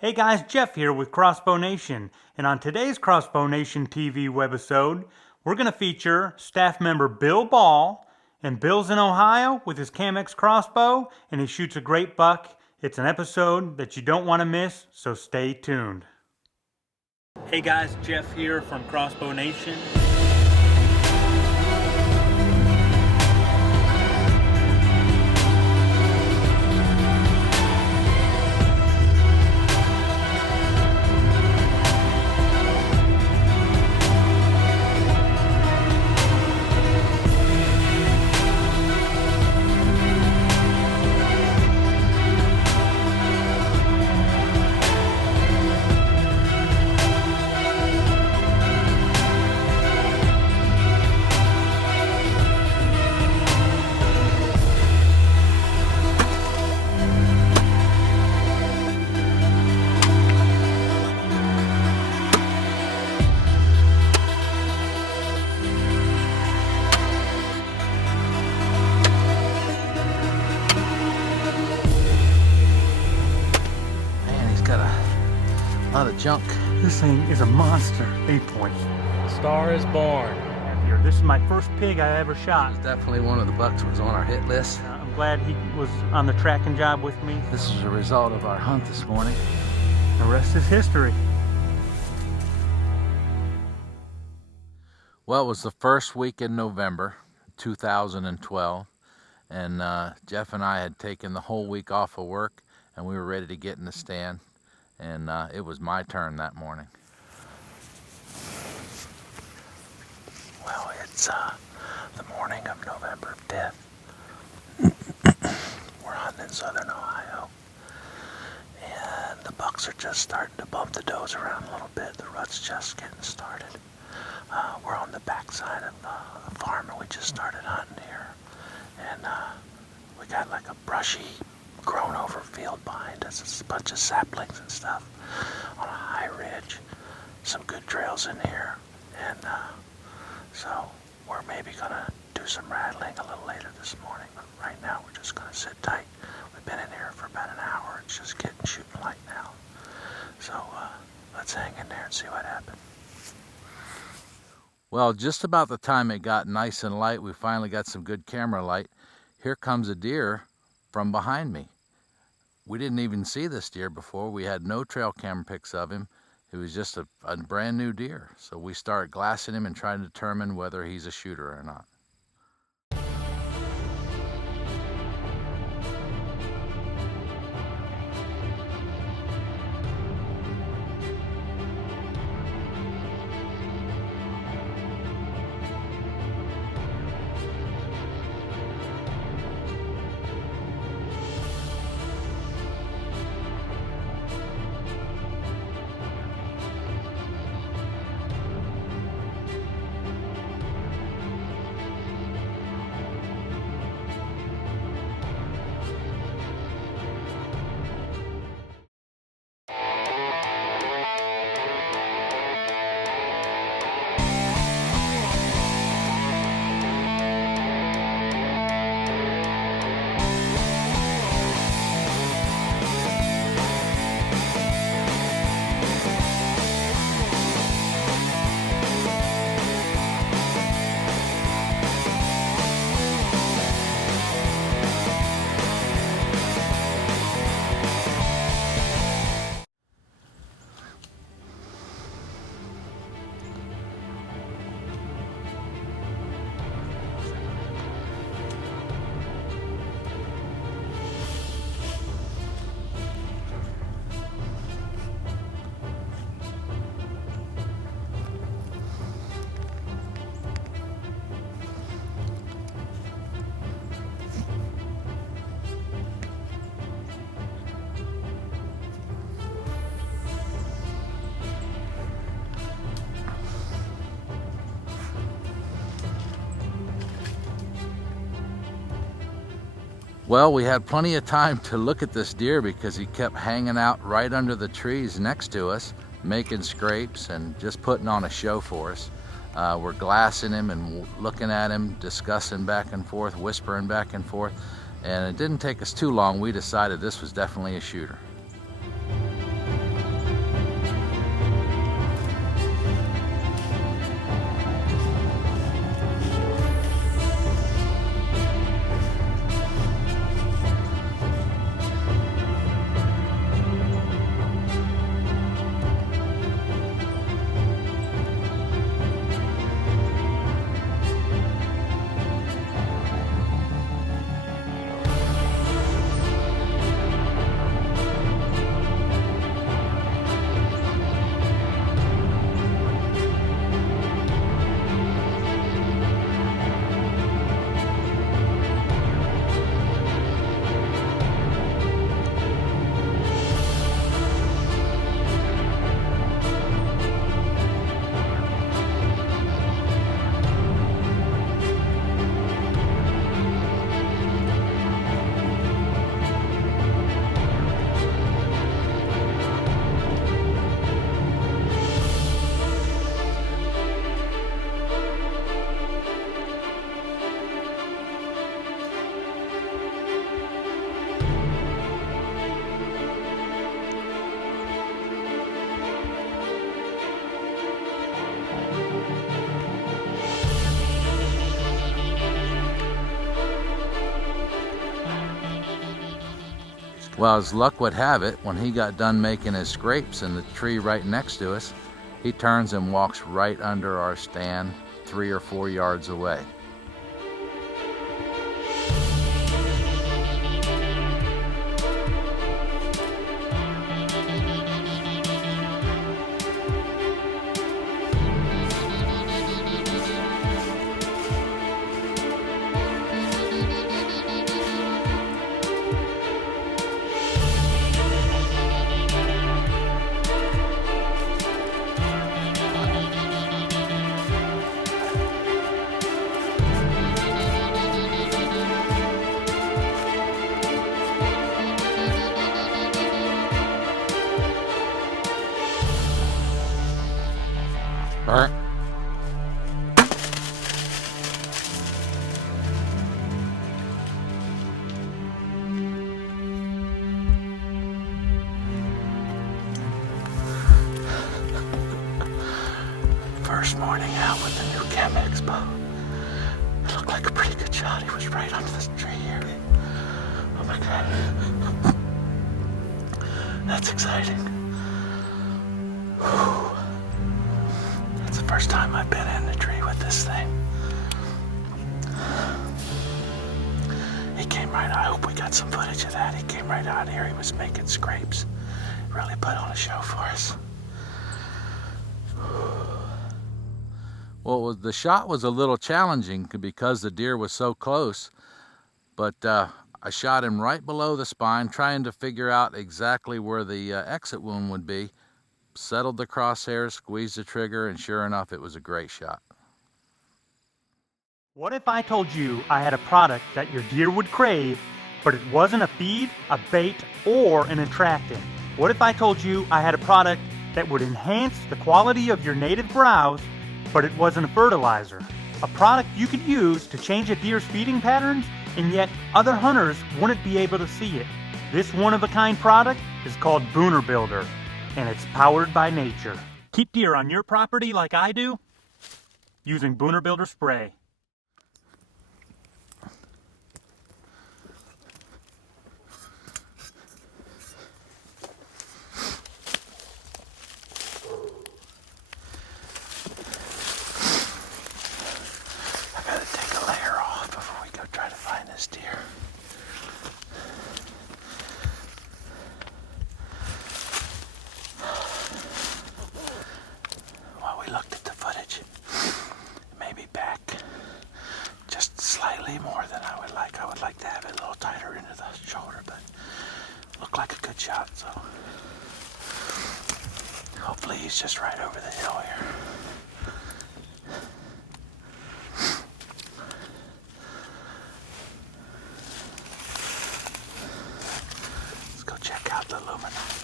Hey guys, Jeff here with Crossbow Nation, and on today's Crossbow Nation TV webisode, we're going to feature staff member Bill Ball, and Bill's in Ohio with his CAMX Crossbow, and he shoots a great buck. It's an episode that you don't want to miss, so stay tuned. Hey guys, Jeff here from Crossbow Nation. A lot of junk. This thing is a monster. 8 points. Star is born. This is my first pig I ever shot. It's definitely one of the bucks was on our hit list. I'm glad he was on the tracking job with me. This is a result of our hunt this morning. The rest is history. Well, it was the first week in November 2012, and Jeff and I had taken the whole week off of work, and we were ready to get in the stand, and it was my turn that morning. Well, it's the morning of November 5th. We're hunting in southern Ohio, and the bucks are just starting to bump the does around a little bit. The rut's just getting started. We're on the backside of a farm, and we just started hunting here, and we got like a brushy, grown over field behind us. It's a bunch of saplings and stuff on a high ridge. Some good trails in here, and so we're maybe gonna do some rattling a little later this morning, but right now we're just gonna sit tight. We've been in here for about an hour. It's just getting shooting light now, so let's hang in there and see what happens. Well, just about the time it got nice and light, we finally got some good camera light. Here comes a deer from behind me. We didn't even see this deer before. We had no trail camera pics of him. It was just a brand new deer. So we started glassing him and trying to determine whether he's a shooter or not. Well, we had plenty of time to look at this deer because he kept hanging out right under the trees next to us, making scrapes and just putting on a show for us. We're glassing him and looking at him, discussing back and forth, whispering back and forth, and it didn't take us too long. We decided this was definitely a shooter. Well, as luck would have it, when he got done making his scrapes in the tree right next to us, he turns and walks right under our stand 3 or 4 yards away. Burr. First morning out with the new CAMX bow. It looked like a pretty good shot. He was right under this tree here. Oh my God. That's exciting. Whew. That's the first time I've been in the tree with this thing. He came right out. I hope we got some footage of that. He came right out here. He was making scrapes. Really put on a show for us. Well, the shot was a little challenging because the deer was so close, but I shot him right below the spine, trying to figure out exactly where the exit wound would be. Settled the crosshairs, squeezed the trigger, and sure enough, it was a great shot. What if I told you I had a product that your deer would crave, but it wasn't a feed, a bait, or an attractant? What if I told you I had a product that would enhance the quality of your native browse, but it wasn't a fertilizer? A product you could use to change a deer's feeding patterns, and yet other hunters wouldn't be able to see it. This one-of-a-kind product is called Booner Builder, and it's powered by nature. Keep deer on your property like I do, using Booner Builder spray. Deer. While we looked at the footage, maybe back just slightly more than I would like. I would like to have it a little tighter into the shoulder, but it looked like a good shot, so hopefully he's just right over the hill here. Check out the luminite.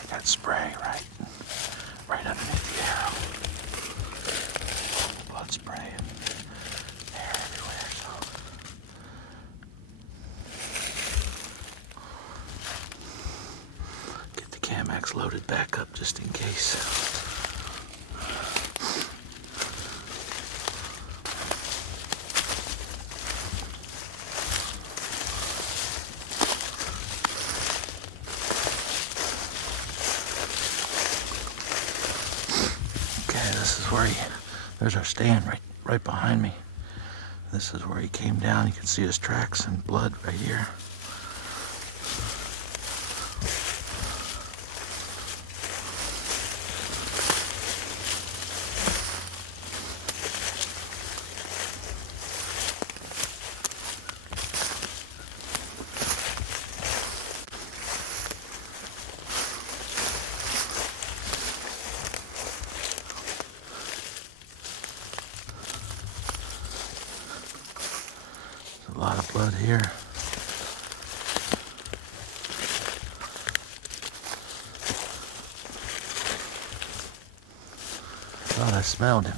They got spray right underneath the arrow. Blood spray and hair everywhere, so. CAMX loaded back up just in case. Okay, this is where there's our stand right behind me. This is where he came down. You can see his tracks and blood right here. A lot of blood here. Thought I smelled him.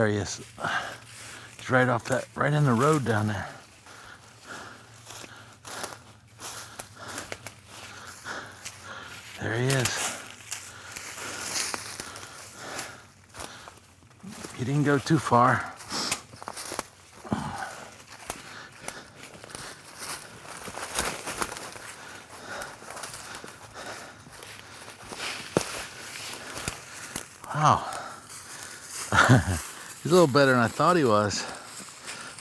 There he is. He's right off that, right in the road down there. There he is. He didn't go too far. Wow. He's a little better than I thought he was.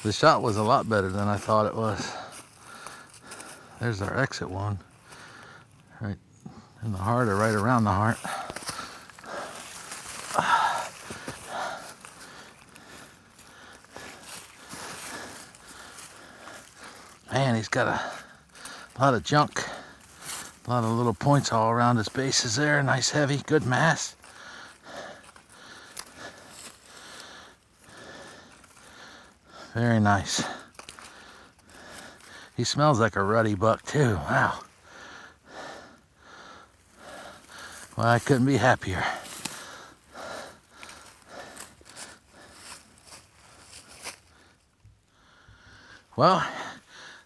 The shot was a lot better than I thought it was. There's our exit one. Right in the heart or right around the heart. Man, he's got a lot of junk. A lot of little points all around his bases there. Nice heavy, good mass. Very nice. He smells like a ruddy buck too. Wow. Well, I couldn't be happier. Well,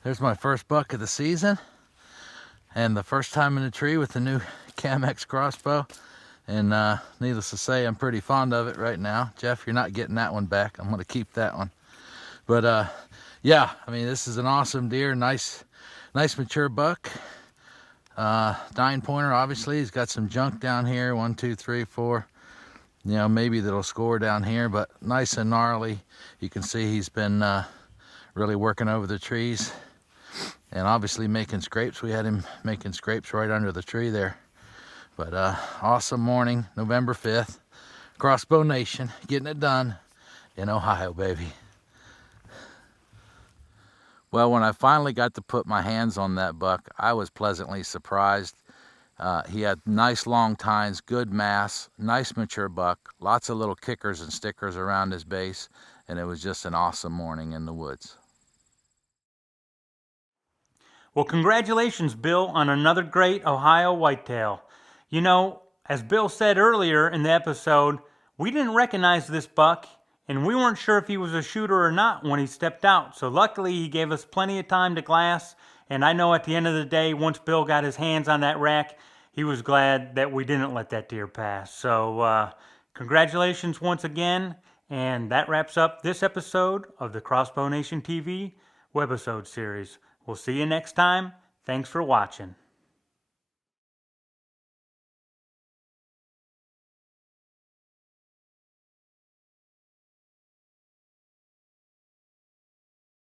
there's my first buck of the season. And the first time in the tree with the new CAMX Crossbow. And needless to say, I'm pretty fond of it right now. Jeff, you're not getting that one back. I'm going to keep that one. But yeah, I mean, this is an awesome deer. Nice mature buck. 9-pointer, obviously. He's got some junk down here. 1, 2, 3, 4. You know, maybe that'll score down here, but nice and gnarly. You can see he's been really working over the trees and obviously making scrapes. We had him making scrapes right under the tree there. But awesome morning, November 5th. Crossbow Nation, getting it done in Ohio, baby. Well, when I finally got to put my hands on that buck, I was pleasantly surprised. He had nice long tines, good mass, nice mature buck, lots of little kickers and stickers around his base, and it was just an awesome morning in the woods. Well, congratulations, Bill, on another great Ohio whitetail. You know, as Bill said earlier in the episode, we didn't recognize this buck, and we weren't sure if he was a shooter or not when he stepped out. So luckily, he gave us plenty of time to glass, and I know at the end of the day, once Bill got his hands on that rack, he was glad that we didn't let that deer pass. So congratulations once again, and that wraps up this episode of the Crossbow Nation TV webisode series. We'll see you next time. Thanks for watching.